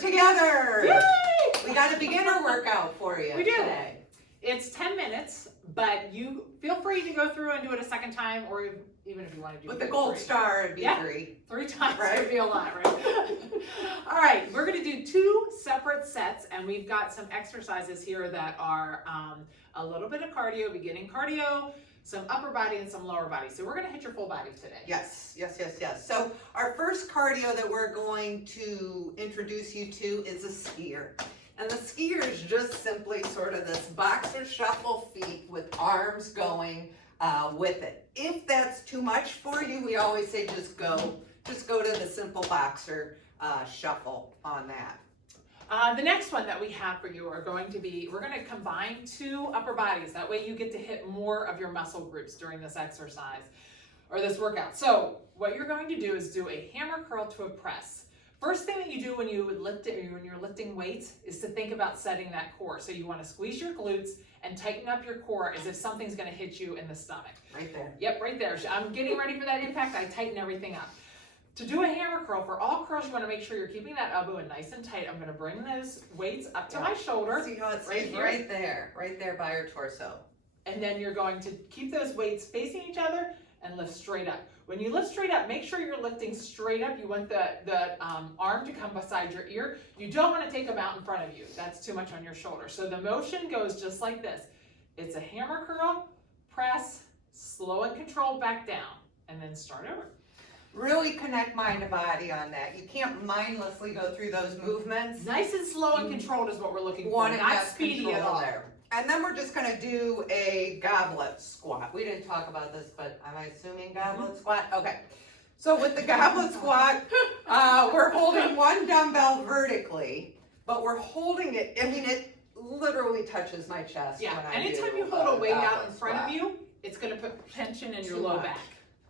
together. Yay! We got a beginner workout for you We do. today. It's 10 minutes, but you feel free to go through and do it a second time, or even if you want to do With it the gold 3. star, it'd be Yeah. 3. 3 times Right. would be a lot, right? All right, we're going to do 2 separate sets, and we've got some exercises here that are a little bit of cardio, beginning cardio, some upper body and some lower body. So we're going to hit your full body today. Yes. So our first cardio that we're going to introduce you to is a skier. And the skier is just simply sort of this boxer shuffle feet with arms going with it. If that's too much for you, we always say just go to the simple boxer shuffle on that. The next one that we have for you are going to be, we're going to combine 2 upper bodies. That way you get to hit more of your muscle groups during this exercise or this workout. So what you're going to do is do a hammer curl to a press. First thing that you do when you lift it, or when you're lifting weights, is to think about setting that core. So you want to squeeze your glutes and tighten up your core as if something's going to hit you in the stomach. Right there. Yep, right there. I'm getting ready for that impact. I tighten everything up. To do a hammer curl, for all curls, you want to make sure you're keeping that elbow in nice and tight. I'm going to bring those weights up to my shoulder. See how it's right there by your torso. And then you're going to keep those weights facing each other and lift straight up. When you lift straight up, make sure you're lifting straight up. You want the arm to come beside your ear. You don't want to take them out in front of you. That's too much on your shoulder. So the motion goes just like this. It's a hammer curl, press, slow and controlled back down, and then start over. Really connect mind to body on that. You can't mindlessly go through those movements. Nice and slow and controlled is what we're looking for. Want to Not have speedy at all. there. And then we're just going to do a goblet squat. We didn't talk about this, but am I assuming goblet squat? Okay. So with the goblet squat, we're holding one dumbbell vertically, but we're holding it, I mean, it literally touches my chest. Yeah, when I anytime do you hold a weight out goblet in front squat. of you, it's going to put tension in your Too low much. back.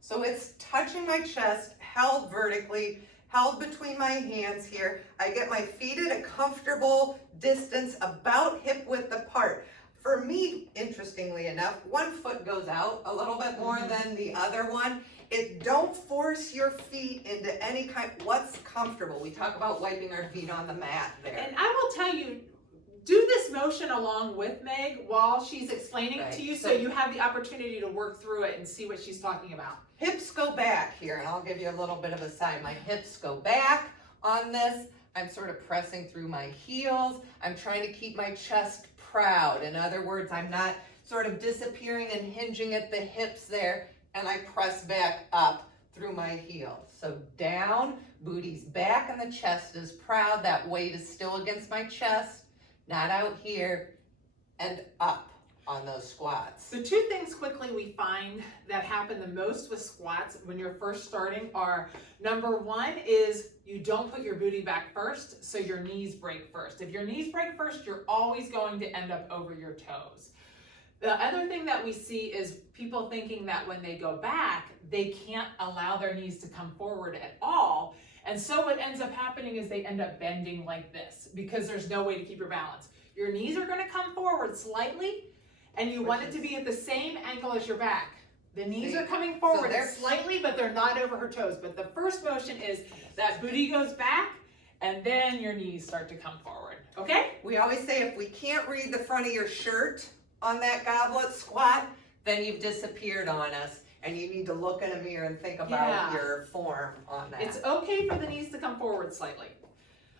So it's touching my chest, held vertically, held between my hands here. I get my feet at a comfortable distance, about hip width apart. For me, interestingly enough, one foot goes out a little bit more than the other one. Don't force your feet into any kind, what's comfortable. We talk about wiping our feet on the mat there. And I will tell you, do this motion along with Meg while she's explaining it to you, so you have the opportunity to work through it and see what she's talking about. Hips go back here, and I'll give you a little bit of a sign. My hips go back on this. I'm sort of pressing through my heels. I'm trying to keep my chest proud. In other words, I'm not sort of disappearing and hinging at the hips there, and I press back up through my heels. So down, booty's back, and the chest is proud. That weight is still against my chest, not out here, and up on those squats. The 2 things quickly we find that happen the most with squats when you're first starting are, number 1 is you don't put your booty back first, so your knees break first. If your knees break first, you're always going to end up over your toes. The other thing that we see is people thinking that when they go back, they can't allow their knees to come forward at all. And so what ends up happening is they end up bending like this because there's no way to keep your balance. Your knees are going to come forward slightly, and you want it to be at the same angle as your back. The knees are coming forward slightly, but they're not over her toes. But the first motion is that booty goes back, and then your knees start to come forward. Okay? We always say if we can't read the front of your shirt on that goblet squat, then you've disappeared on us, and you need to look in a mirror and think about your form on that. It's okay for the knees to come forward slightly.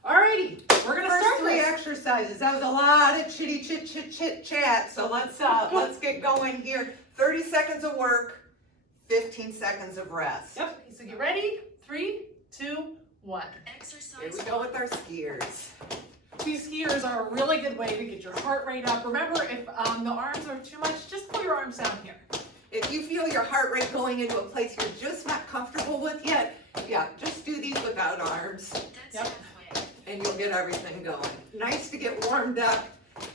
Alrighty, we're gonna start First 3 this. exercises. That was a lot of chit chat. So let's get going here. 30 seconds of work, 15 seconds of rest. Yep. So get ready. 3, 2, 1. Exercise. Here we go with our skiers. These skiers are a really good way to get your heart rate up. Remember, if the arms are too much, just pull your arms down here. If you feel your heart rate going into a place you're just not comfortable with yet, just do these without arms. Yep. And you'll get everything going. Nice to get warmed up,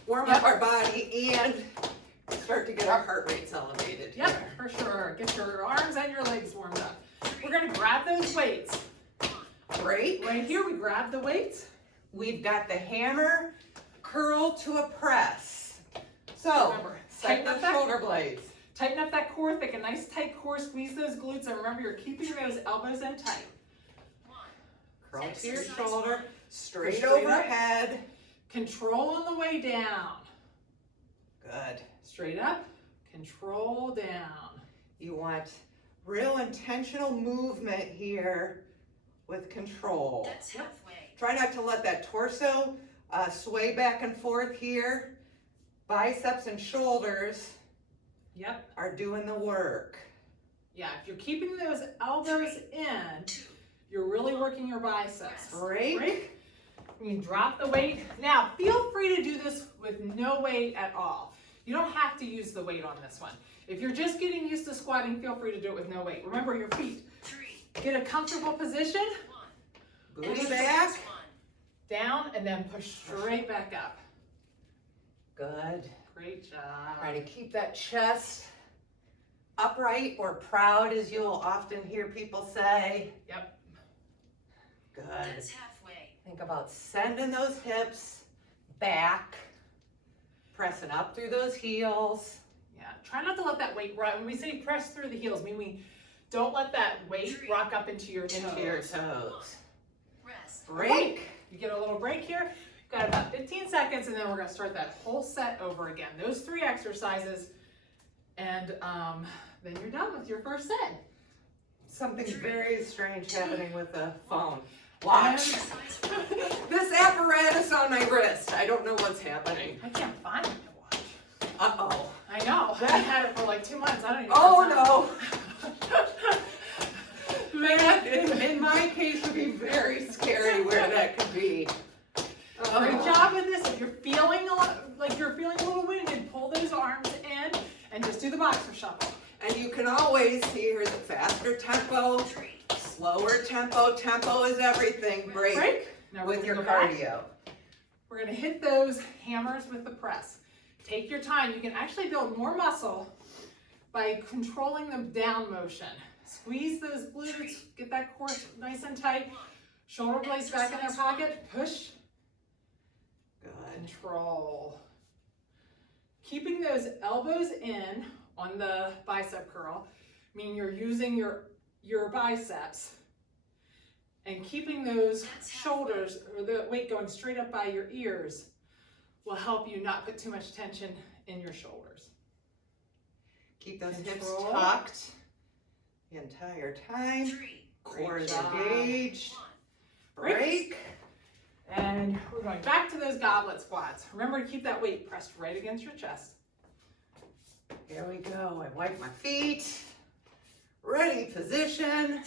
warm up our body, and start to get our heart rates elevated. Yep, for sure. Get your arms and your legs warmed up. We're gonna grab those weights. Break. Right here, we grab the weights. We've got the hammer curl to a press. So, Remember, tighten the shoulder blades. Tighten up that core, thick, a nice tight core, squeeze those glutes, and remember you're keeping those elbows in tight. Curl to your shoulder. Straight overhead. Control on the way down. Good. Straight up, control down. You want real intentional movement here with control. That's halfway. Try not to let that torso sway back and forth here. Biceps and shoulders are doing the work. Yeah, if you're keeping those elbows in, you're really working your biceps. Break. You drop the weight. Now, feel free to do this with no weight at all. You don't have to use the weight on this one. If you're just getting used to squatting, feel free to do it with no weight. Remember your feet. Get a comfortable position. Booty back. Down, and then push straight back up. Good. Great job. Try to keep that chest upright or proud, as you'll often hear people say. Yep. Good. That's halfway. Think about sending those hips back, pressing up through those heels. Yeah, try not to let that weight rock. When we say press through the heels, we don't let that weight rock up into your toes. Rest. Break. Okay. You get a little break here. Got about 15 seconds, and then we're gonna start that whole set over again. Those 3 exercises, and then you're done with your first set. Something very strange happening with the phone. Watch. This apparatus on my wrist. I don't know what's happening. I can't find my watch. Uh-oh. I know. I had it for like 2 months. I don't even know. Oh, no. That, in my case, would be very scary where that could be. Great job with this. If you're feeling like you're feeling a little winded, pull those arms in and just do the boxer shuffle. And you can always hear the faster tempo, slower tempo. Tempo is everything. Break. Now with your go back. cardio. We're going to hit those hammers with the press. Take your time. You can actually build more muscle by controlling the down motion. Squeeze those glutes, get that core nice and tight. Shoulder blades back in their pocket. Push. Good. Control. Keeping those elbows in on the bicep curl, meaning you're using your biceps, and keeping those shoulders or the weight going straight up by your ears will help you not put too much tension in your shoulders. Keep those hips Control. tucked the entire time. Core is engaged. Break. And we're going back to those goblet squats. Remember to keep that weight pressed right against your chest. Here we go. I wipe my feet. Ready position.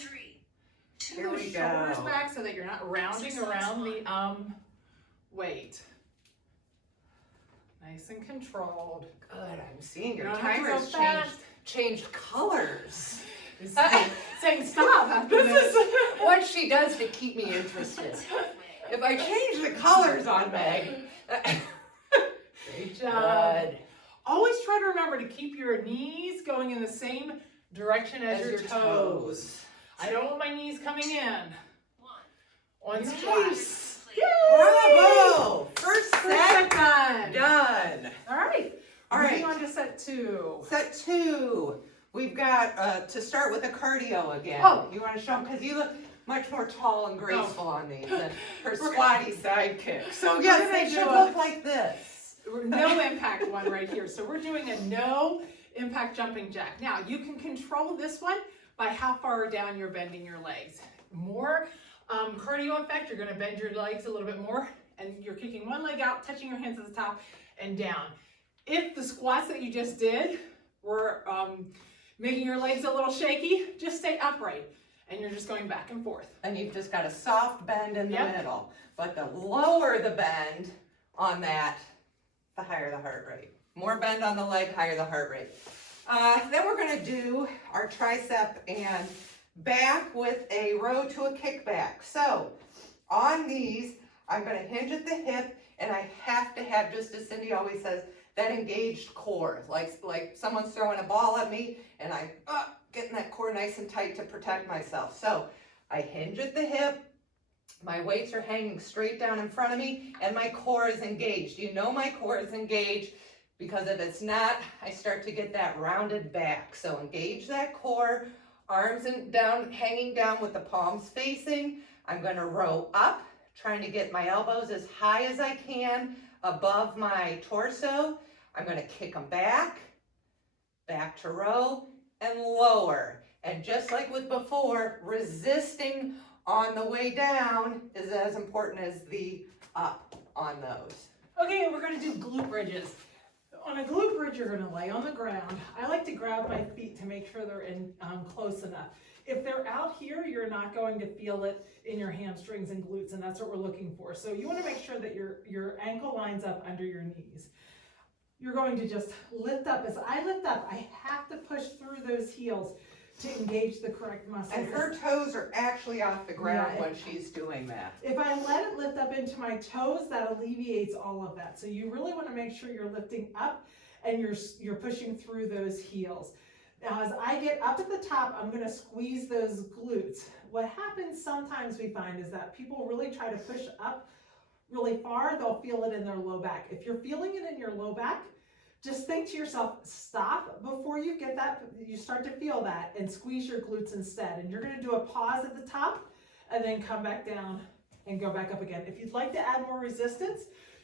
Here we go. Shoulders back so that you're not rounding around the weight. Nice and controlled. Good. I'm seeing your You don't have to go timer's fast. changed colors. Saying stop after This is what she does to keep me interested. If I change the colors on Meg. Great job. Good. Always try to remember to keep your knees going in the same direction as your toes. I don't want my knees coming in. On squats. Bravo! First set done. done. All right. All right. Moving on to set 2. Set 2. We've got to start with the cardio again. Oh. You want to show them? Because you look much more tall and graceful on these than her squatty sidekick. So yes, they should look like this. No impact one right here. So we're doing a no impact jumping jack. Now you can control this one by how far down you're bending your legs. More cardio effect, you're gonna bend your legs a little bit more and you're kicking one leg out, touching your hands at the top and down. If the squats that you just did were making your legs a little shaky, just stay upright and you're just going back and forth. And you've just got a soft bend in the middle. But the lower the bend on that, the higher the heart rate. More bend on the leg, higher the heart rate. Then we're gonna do our tricep and back with a row to a kickback. So on these, I'm gonna hinge at the hip and I have to have, just as Cindy always says, that engaged core. Like someone's throwing a ball at me and I'm getting that core nice and tight to protect myself. So I hinge at the hip, my weights are hanging straight down in front of me and my core is engaged. You know my core is engaged because if it's not, I start to get that rounded back. So engage that core, arms and down, hanging down with the palms facing. I'm gonna row up trying to get my elbows as high as I can above my torso. I'm gonna kick them back to row, and lower. And just like with before, resisting on the way down is as important as the up on those. Okay, we're gonna do glute bridges. On a glute bridge, you're gonna lay on the ground. I like to grab my feet to make sure they're in close enough. If they're out here, you're not going to feel it in your hamstrings and glutes, and that's what we're looking for. So you wanna make sure that your ankle lines up under your knees. You're going to just lift up. As I lift up, I have to push through those heels to engage the correct muscles. And her toes are actually off the ground when she's doing that. If I let it lift up into my toes, that alleviates all of that. So you really want to make sure you're lifting up and you're pushing through those heels. Now, as I get up at the top, I'm going to squeeze those glutes. What happens sometimes we find is that people really try to push up really far, they'll feel it in their low back. If you're feeling it in your low back, just think to yourself, stop before you get that, you start to feel that, and squeeze your glutes instead. And you're gonna do a pause at the top and then come back down and go back up again. If you'd like to add more resistance,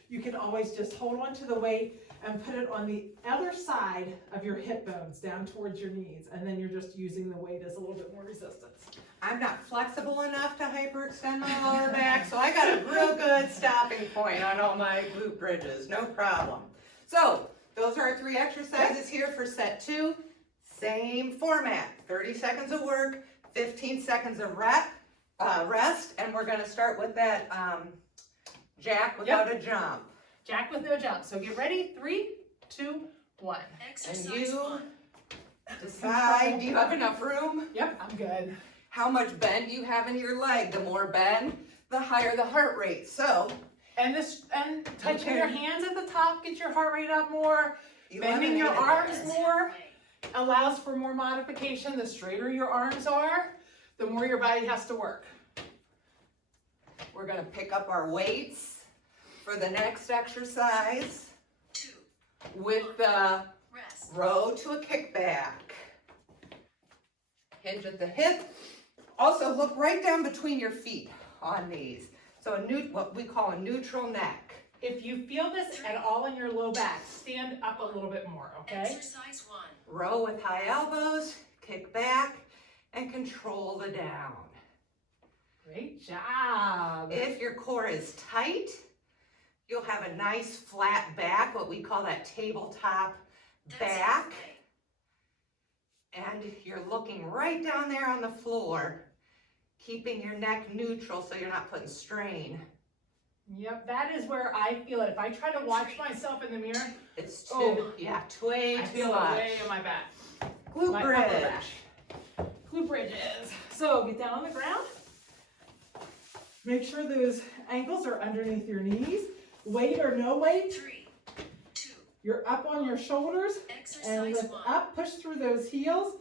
you can always just hold on to the weight and put it on the other side of your hip bones down towards your knees. And then you're just using the weight as a little bit more resistance. I'm not flexible enough to hyperextend my lower back, so I got a real good stopping point on all my glute bridges, no problem. So those are our 3 exercises here for set 2. Same format, 30 seconds of work, 15 seconds of rest, and we're gonna start with that jack without a jump. Jack with no jump. So get ready, 3, 2, 1. And you decide, do you have enough room? Yep, I'm good. How much bend you have in your leg. The more bend, the higher the heart rate. So, and touching your hands at the top, get your heart rate up more. Bending your arms more allows for more modification. The straighter your arms are, the more your body has to work. We're gonna pick up our weights for the next exercise with the row to a kickback. Hinge at the hip. Also look right down between your feet on these. So what we call a neutral neck. If you feel this at all in your low back, stand up a little bit more, okay? Exercise 1. Row with high elbows, kick back, and control the down. Great job. If your core is tight, you'll have a nice flat back, what we call that tabletop back. And you're looking right down there on the floor, keeping your neck neutral so you're not putting strain. Yep, that is where I feel it. If I try to watch myself in the mirror, It's too, way I too feel much. it way in my back. Glute My upper bridge. back. Glute bridges. So get down on the ground. Make sure those ankles are underneath your knees. Weight or no weight. 3, 2. You're up on your shoulders and Exercise lift 1. up, push through those heels.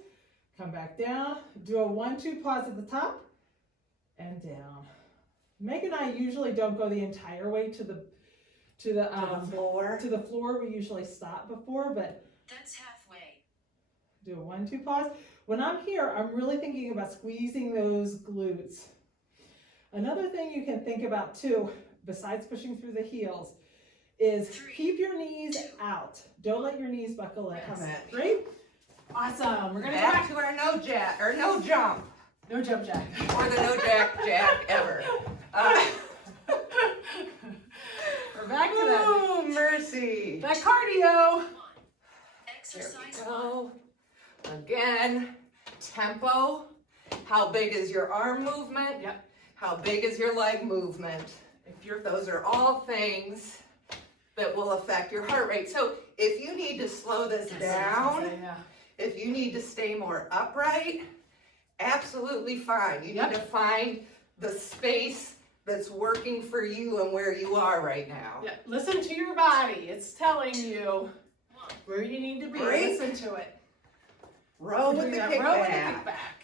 Come back down. Do a 1-2 pause at the top and down. Meg and I usually don't go the entire way to the floor. We usually stop before, but That's halfway. do a 1-2 pause. When I'm here, I'm really thinking about squeezing those glutes. Another thing you can think about too, besides pushing through the heels, is 3, keep your knees 2, out. Don't let your knees buckle in. Come in. Great. Awesome. We're gonna go Back back to our no jump, no jump jack. or the no jack ever. We're back to that. Oh, mercy. That cardio. 1. There Exercise we 1. go. Again, tempo. How big is your arm movement? Yep. How big is your leg movement? Those are all things that will affect your heart rate. So if you need to slow this down, Yeah. if you need to stay more upright, absolutely fine. You need to find the space that's working for you and where you are right now. Yeah. Listen to your body. It's telling you 1. where you need to be. Break. Listen to it. Row We're with doing the that row with the kickback. kickback.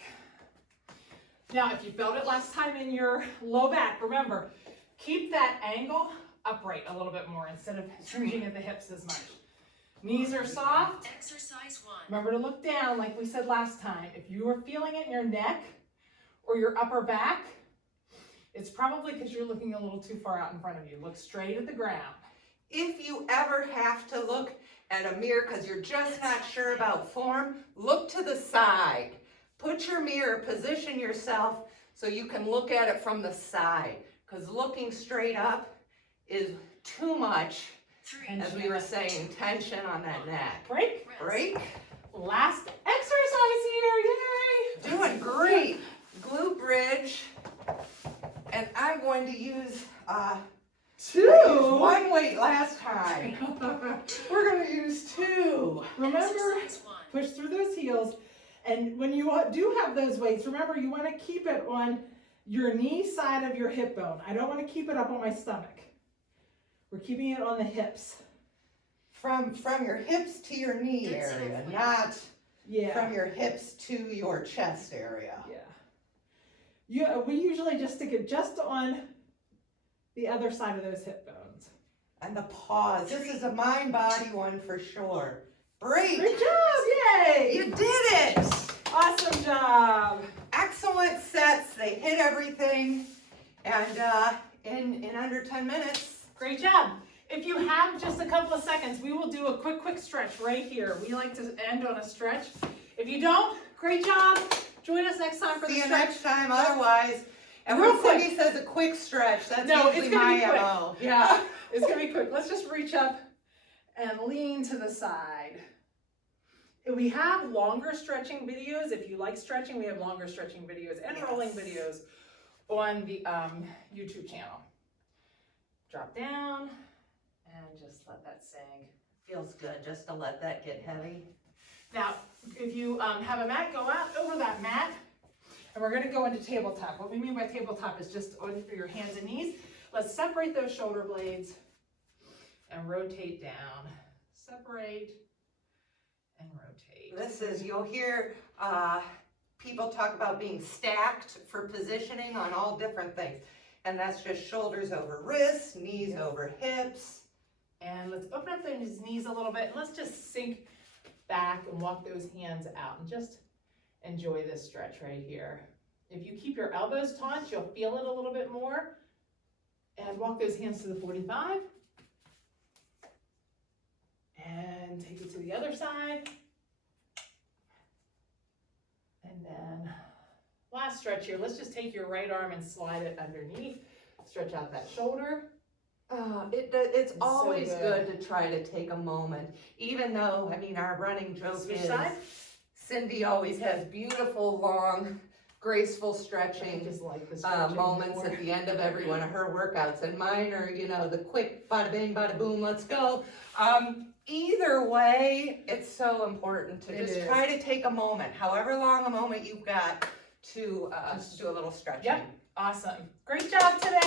Now, if you felt it last time in your low back, remember, keep that angle upright a little bit more instead of hinging at the hips as much. Knees are soft. Exercise 1. Remember to look down like we said last time. If you are feeling it in your neck or your upper back, It's probably because you're looking a little too far out in front of you. Look straight at the ground. If you ever have to look at a mirror because you're just not sure about form, look to the side. Put your mirror, position yourself so you can look at it from the side, because looking straight up is too much, 3, as we were saying, tension on that neck. Break. rest. Break. Last exercise here. Yay! Doing great. Glute bridge. And I'm going to use I used one weight last time. We're going to use 2. Remember, Exercise 1. push through those heels. And when you do have those weights, remember you want to keep it on your knee side of your hip bone. I don't want to keep it up on my stomach. We're keeping it on the hips. From your hips to your knee That's area, halfway. not Yeah. from your hips to your chest area. Yeah. We usually just stick it just on the other side of those hip bones. And the pause. This is a mind-body one for sure. Break. Great job! Yay! You did it. Awesome job. Excellent sets. They hit everything. And in under 10 minutes. Great job. If you have just a couple of seconds, we will do a quick stretch right here. We like to end on a stretch. If you don't, great job. Join us next time for the See you stretch. next time. Otherwise, and Real when quick. Cindy says a quick stretch, that's No, it's usually gonna my be quick. MO. Yeah, it's gonna be quick. Let's just reach up and lean to the side. We have longer stretching videos. If you like stretching, we have longer stretching videos and rolling Yes. videos on the YouTube channel. Drop down and just let that sink. Feels good just to let that get heavy. Now, if you have a mat, go out over that mat, and we're gonna go into tabletop. What we mean by tabletop is just on for your hands and knees. Let's separate those shoulder blades and rotate down. Separate and rotate. This is, you'll hear people talk about being stacked for positioning on all different things. And that's just shoulders over wrists, knees over hips. And let's open up those knees a little bit, and let's just sink back and walk those hands out and just enjoy this stretch right here. If you keep your elbows taut, you'll feel it a little bit more. And walk those hands to the 45. And take it to the other side. And then last stretch here. Let's just take your right arm and slide it underneath. Stretch out that shoulder. It's always so good good to try to take a moment, even though, I mean, our running joke Switch is side. Cindy always has beautiful, long, graceful I stretching just like the stretching moments more. at the end of every one of her workouts, and mine are, you know, the quick bada bing, bada boom, let's go. Either way, it's so important to It just is. try to take a moment, however long a moment you've got, to Just- do a little stretching. Yep. Awesome. Great job today.